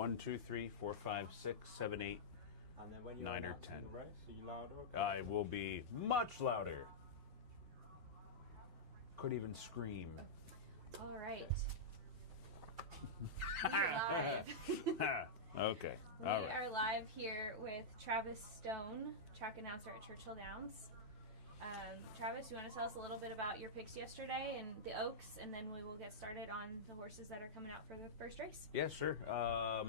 1, 2, 3, 4, 5, 6, 7, 8, And then when you're 9 or announcing 10. the race, are you louder? Or I will be much louder. Could even scream. All right. We are live. Okay. We All right. are live here with Travis Stone, track announcer at Churchill Downs. Travis, you want to tell us a little bit about your picks yesterday and the Oaks, and then we will get started on the horses that are coming out for the first race. Yeah, sure. I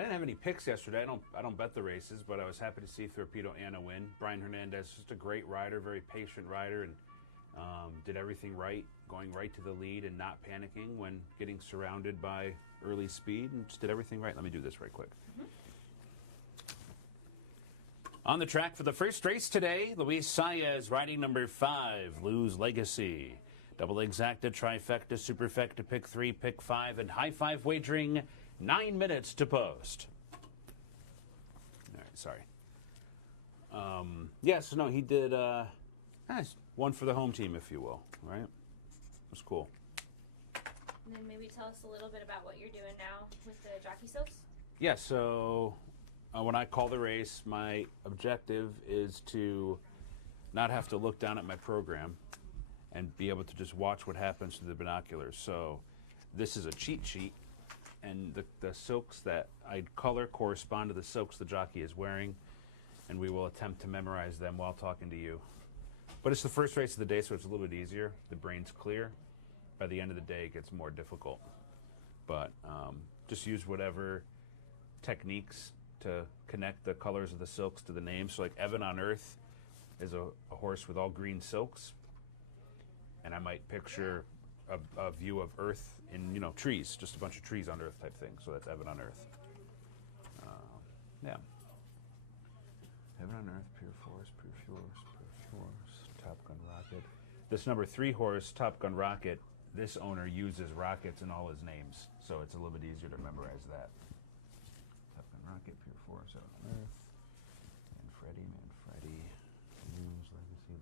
didn't have any picks yesterday. I don't bet the races, but I was happy to see Torpedo Anna win. Brian Hernandez, just a great rider, very patient rider, and did everything right, going right to the lead and not panicking when getting surrounded by early speed, and just did everything right. Let me do this right quick. Mm-hmm. On the track for the first race today, Luis Saez riding number 5, Lou's Legacy. Double exacta, trifecta, superfecta, pick 3, pick 5, and high 5 wagering, 9 minutes to post. All right, sorry. He did one for the home team, if you will, right? It was cool. And then maybe tell us a little bit about what you're doing now with the jockey silks. Yeah, so when I call the race, my objective is to not have to look down at my program and be able to just watch what happens through the binoculars. So this is a cheat sheet, and the silks that I color correspond to the silks the jockey is wearing, and we will attempt to memorize them while talking to you. But it's the first race of the day, so it's a little bit easier. The brain's clear. By the end of the day, it gets more difficult. But just use whatever techniques to connect the colors of the silks to the names. So like Evan on Earth is a horse with all green silks. And I might picture a view of Earth in, trees, just a bunch of trees on Earth type thing. So that's Evan on Earth. Yeah. Heaven on Earth, Pure Force, Top Gun Rocket. This number 3 horse, Top Gun Rocket, this owner uses rockets in all his names, so it's a little bit easier to memorize that. Top Gun Rocket, Pure Force, Heaven on Earth, Man Freddy, Lou's Legacy,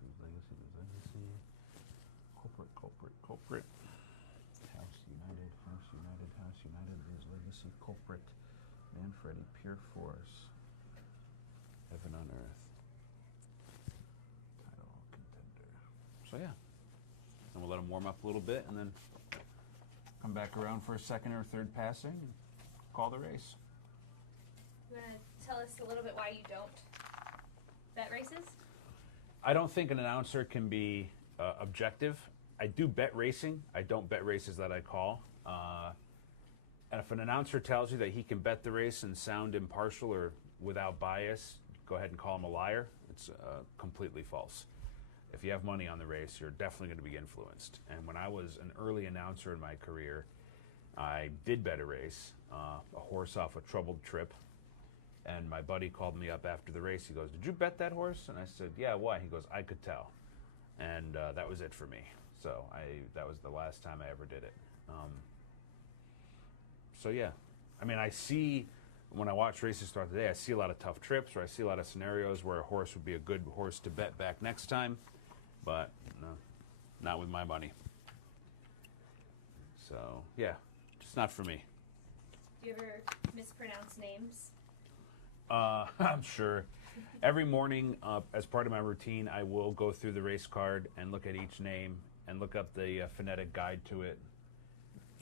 Culprit. House United, Lou's Legacy, Culprit, Man Freddy, Pure Force. Heaven on Earth. Title contender. So yeah. And we'll let them warm up a little bit and then come back around for a second or third passing and call the race. You want to tell us a little bit why you don't bet races? I don't think an announcer can be objective. I do bet racing. I don't bet races that I call. And if an announcer tells you that he can bet the race and sound impartial or without bias, go ahead and call him a liar. It's completely false. If you have money on the race, you're definitely going to be influenced. And when I was an early announcer in my career, I did bet a race, a horse off a troubled trip. And my buddy called me up after the race. He goes, "Did you bet that horse?" And I said, "Yeah, why?" He goes, "I could tell." And that was it for me. So that was the last time I ever did it. So yeah, I mean, I see... When I watch races throughout the day, I see a lot of tough trips, or I see a lot of scenarios where a horse would be a good horse to bet back next time, but no, not with my money. So, yeah, just not for me. Do you ever mispronounce names? I'm sure. Every morning, as part of my routine, I will go through the race card and look at each name and look up the phonetic guide to it.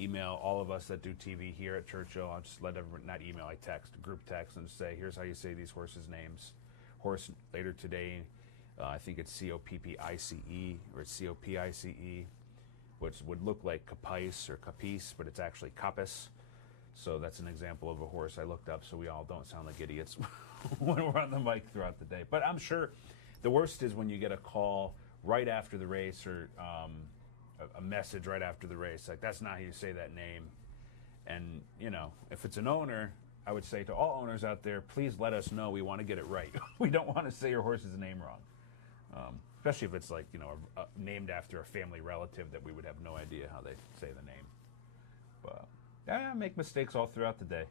Email all of us that do TV here at Churchill. I'll just let everyone, not email, I text, group text, and say, here's how you say these horses' names. Horse later today, I think it's Coppice or it's Copice, which would look like Capice or Capice, but it's actually Capis. So that's an example of a horse I looked up so we all don't sound like idiots when we're on the mic throughout the day. But I'm sure the worst is when you get a call right after the race or a message right after the race, like, that's not how you say that name. And, if it's an owner, I would say to all owners out there, please let us know. We want to get it right. We don't want to say your horse's name wrong. Especially if it's like, named after a family relative that we would have no idea how they say the name. But I make mistakes all throughout the day.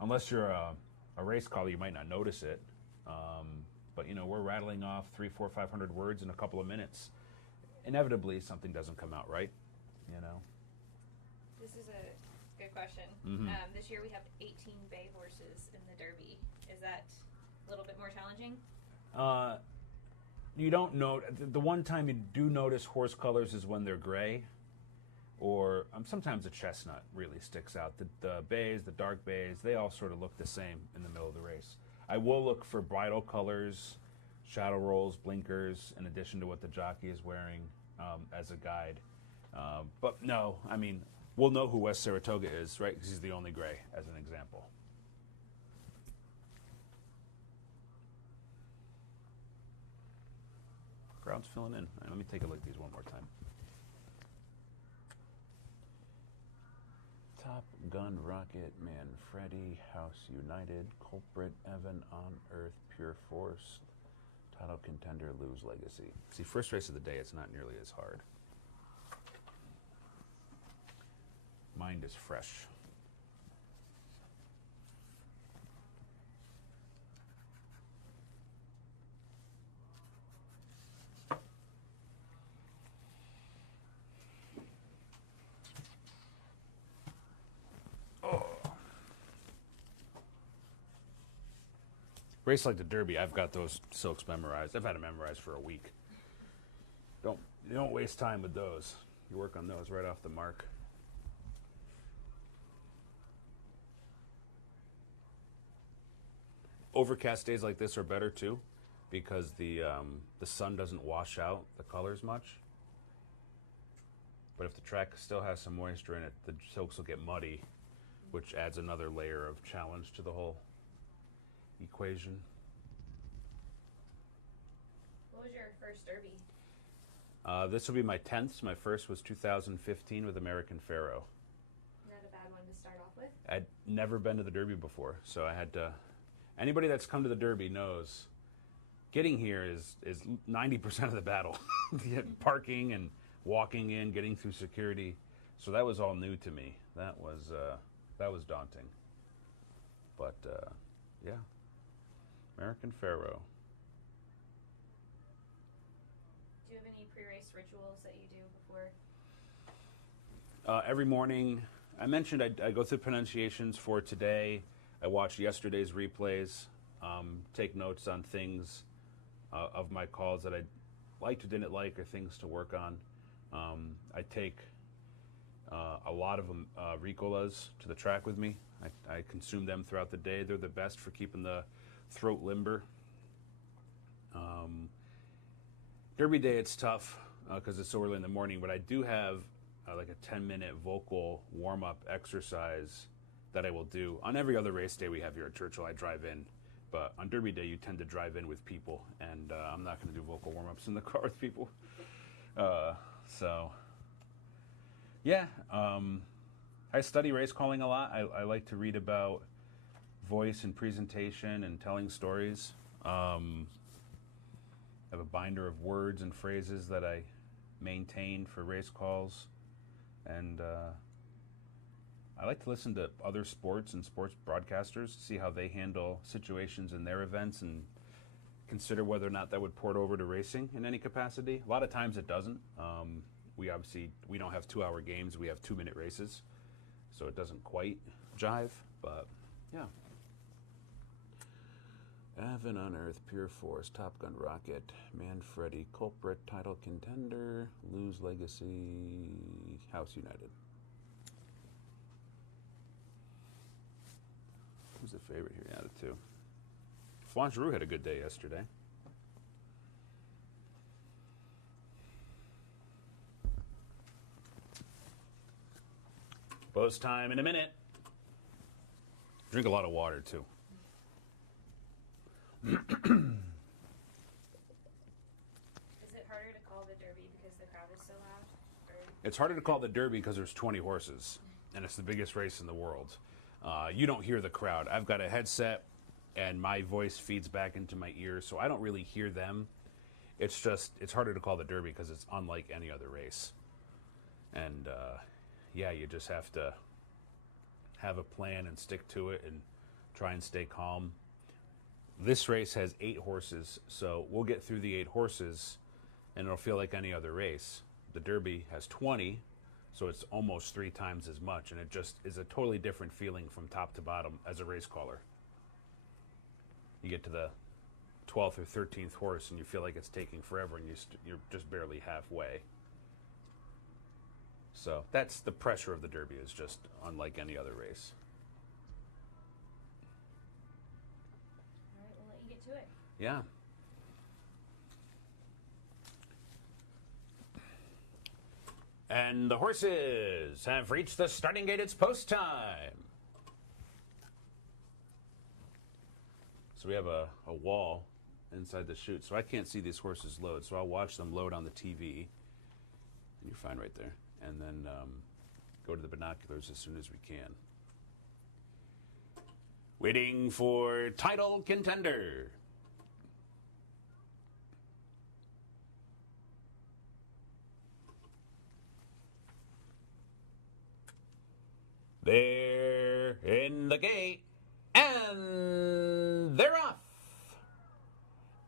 Unless you're a race caller, you might not notice it. But, we're rattling off 300, 400, 500 words in a couple of minutes. Inevitably, something doesn't come out right, This is a good question. This year we have 18 bay horses in the Derby. Is that a little bit more challenging? You don't know. The one time you do notice horse colors is when they're gray, or sometimes a chestnut really sticks out. The bays, the dark bays, they all sort of look the same in the middle of the race. I will look for bridle colors, shadow rolls, blinkers, in addition to what the jockey is wearing as a guide. But no, I mean, we'll know who West Saratoga is, right? Because he's the only gray, as an example. Crowd's filling in. All right, let me take a look at these one more time. Top Gun, Rocket, Manfredi, House United, Culprit, Evan, On Earth, Pure Force, Title Contender, Lose Legacy. See, first race of the day, it's not nearly as hard. Mind is fresh. Race like the Derby, I've got those silks memorized. I've had them memorized for a week. You don't waste time with those. You work on those right off the mark. Overcast days like this are better too, because the sun doesn't wash out the colors much. But if the track still has some moisture in it, the silks will get muddy, which adds another layer of challenge to the whole equation. What was your first Derby? This will be my 10th. My first was 2015 with American Pharoah. Is that a bad one to start off with? I'd never been to the Derby before, so I had to. Anybody that's come to the Derby knows getting here is 90% of the battle. Parking and walking in, getting through security. So that was all new to me. That was daunting. But yeah, American Pharoah. Do you have any pre-race rituals that you do before? Every morning, I mentioned I go through pronunciations for today. I watch yesterday's replays, take notes on things of my calls that I liked or didn't like, or things to work on. I take a lot of Ricolas to the track with me. I consume them throughout the day. They're the best for keeping the throat limber. Derby day, it's tough because it's so early in the morning, but I do have like a 10-minute vocal warm-up exercise that I will do. On every other race day we have here at Churchill, I drive in. But on Derby day, you tend to drive in with people, and I'm not going to do vocal warm-ups in the car with people. So, yeah, I study race calling a lot. I like to read about voice and presentation and telling stories. I have a binder of words and phrases that I maintain for race calls. And I like to listen to other sports and sports broadcasters, see how they handle situations in their events and consider whether or not that would port over to racing in any capacity. A lot of times it doesn't. We don't have 2-hour games. We have 2-minute races. So it doesn't quite jive, but yeah. Heaven on Earth, Pure Force, Top Gun Rocket, Manfredi, Culprit, Title Contender, Lose Legacy, House United. Who's the favorite here? Yeah, the two. Flangeroux had a good day yesterday. Buzz time in a minute. Drink a lot of water, too. Is it harder to call the Derby because the crowd is so loud? Or? It's harder to call the Derby because there's 20 horses, and it's the biggest race in the world. You don't hear the crowd. I've got a headset, and my voice feeds back into my ears, so I don't really hear them. It's harder to call the Derby because it's unlike any other race. And, yeah, you just have to have a plan and stick to it and try and stay calm. This race has 8 horses, so we'll get through the 8 horses, and it'll feel like any other race. The Derby has 20, So it's almost 3 times as much, and it just is a totally different feeling from top to bottom as a race caller. You get to the 12th or 13th horse, and you feel like it's taking forever, and you're just barely halfway. So that's the pressure of the Derby, is just unlike any other race. All right, we'll let you get to it. Yeah. And the horses have reached the starting gate. It's post time. So we have a wall inside the chute, so I can't see these horses load. So I'll watch them load on the TV. And you're fine right there. And then go to the binoculars as soon as we can. Waiting for title contender. They're in the gate, and they're off.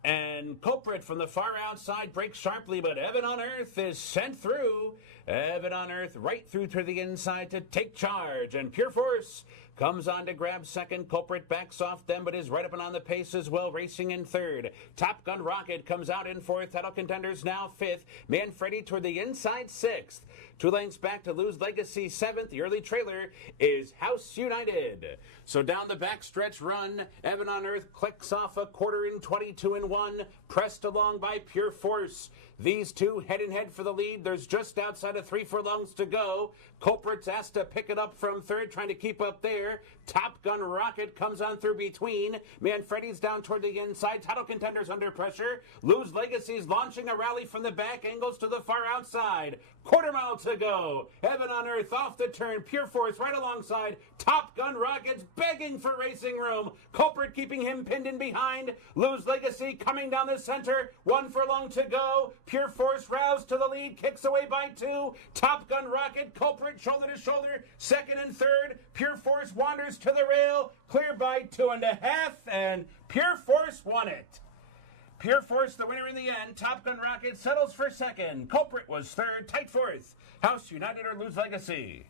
And Culprit from the far outside breaks sharply, but Heaven on Earth is sent through. Heaven on Earth right through to the inside to take charge. And Pure Force comes on to grab second. Culprit backs off them, but is right up and on the pace as well, racing in third. Top Gun Rocket comes out in fourth. Title Contenders now fifth. Manfredi toward the inside sixth. 2 lengths back to Lose Legacy seventh. The early trailer is House United. So down the backstretch run, Heaven on Earth clicks off a quarter in 22 and 1, pressed along by Pure Force. These two head and head for the lead. There's just outside of 3 furlongs to go. Culprit's asked to pick it up from third, trying to keep up there. Top Gun Rocket comes on through between. Manfredi's down toward the inside. Title Contenders under pressure. Lose Legacy's launching a rally from the back, angles to the far outside. Quarter mile to go. Heaven on Earth off the turn. Pure Force right alongside. Top Gun Rocket's begging for racing room. Culprit keeping him pinned in behind. Lose Legacy coming down the center. 1 furlong to go. Pure Force roused to the lead. Kicks away by 2. Top Gun Rocket. Culprit shoulder to shoulder. Second and third. Pure Force wanders to the rail. Clear by 2.5. And Pure Force won it. Pure Force, the winner in the end. Top Gun Rocket settles for second. Culprit was third. Tight fourth. House United or Lose Legacy.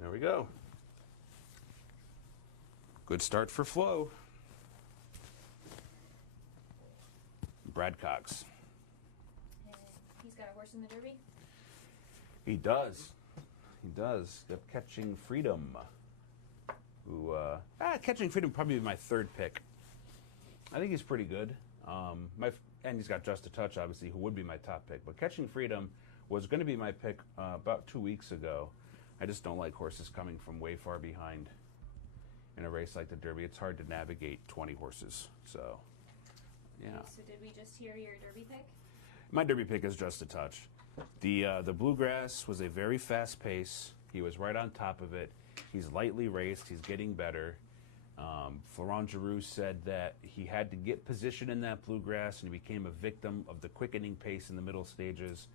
There we go. Good start for Flo. Brad Cox. He's got a horse in the Derby. He does. He does. Catching Freedom. Who, Catching Freedom probably be my third pick. I think he's pretty good. And he's got Just a Touch, obviously, who would be my top pick. But Catching Freedom was going to be my pick about 2 weeks ago. I just don't like horses coming from way far behind in a race like the Derby. It's hard to navigate 20 horses. So, yeah. Okay, so did we just hear your Derby pick? My Derby pick is Just a Touch. The Bluegrass was a very fast pace. He was right on top of it. He's lightly raced. He's getting better. Florent Giroux said that he had to get position in that Bluegrass, and he became a victim of the quickening pace in the middle stages.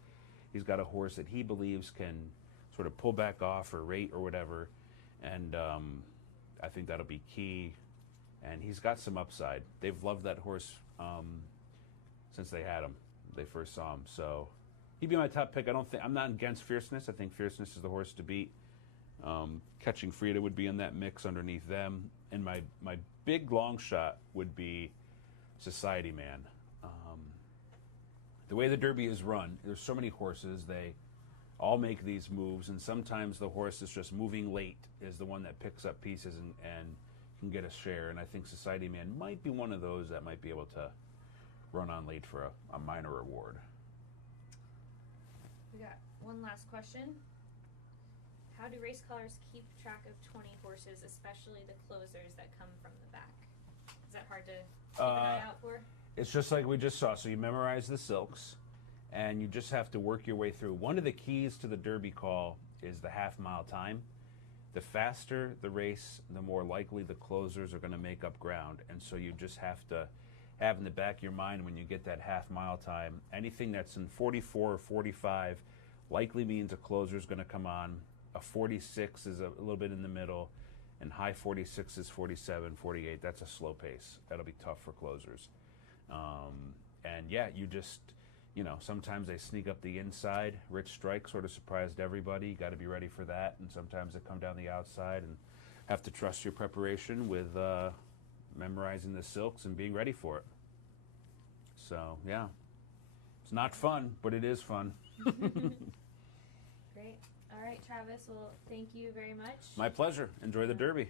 He's got a horse that he believes can sort of pull back off or rate or whatever, and I think that'll be key. And he's got some upside. They've loved that horse since they had him. They first saw him. So he'd be my top pick. I'm not against Fierceness. I think Fierceness is the horse to beat. Catching Frida would be in that mix underneath them. And my big long shot would be Society Man. The way the Derby is run, there's so many horses, they all make these moves, and sometimes the horse that's just moving late is the one that picks up pieces and can get a share. And I think Society Man might be one of those that might be able to run on late for a minor reward. We got one last question. How do race callers keep track of 20 horses, especially the closers that come from the back? Is that hard to keep an eye out for? It's just like we just saw. So you memorize the silks, and you just have to work your way through. One of the keys to the Derby call is the half-mile time. The faster the race, the more likely the closers are going to make up ground. And so you just have to have in the back of your mind when you get that half-mile time, anything that's in 44 or 45 likely means a closer is going to come on. A 46 is a little bit in the middle, and high 46 is 47, 48. That's a slow pace. That'll be tough for closers. And yeah, you you know, sometimes they sneak up the inside. Rich Strike sort of surprised everybody. You got to be ready for that. And sometimes they come down the outside, and have to trust your preparation with memorizing the silks and being ready for it. So, yeah. It's not fun, but it is fun. Great. All right, Travis. Well, thank you very much. My pleasure. Enjoy the Derby.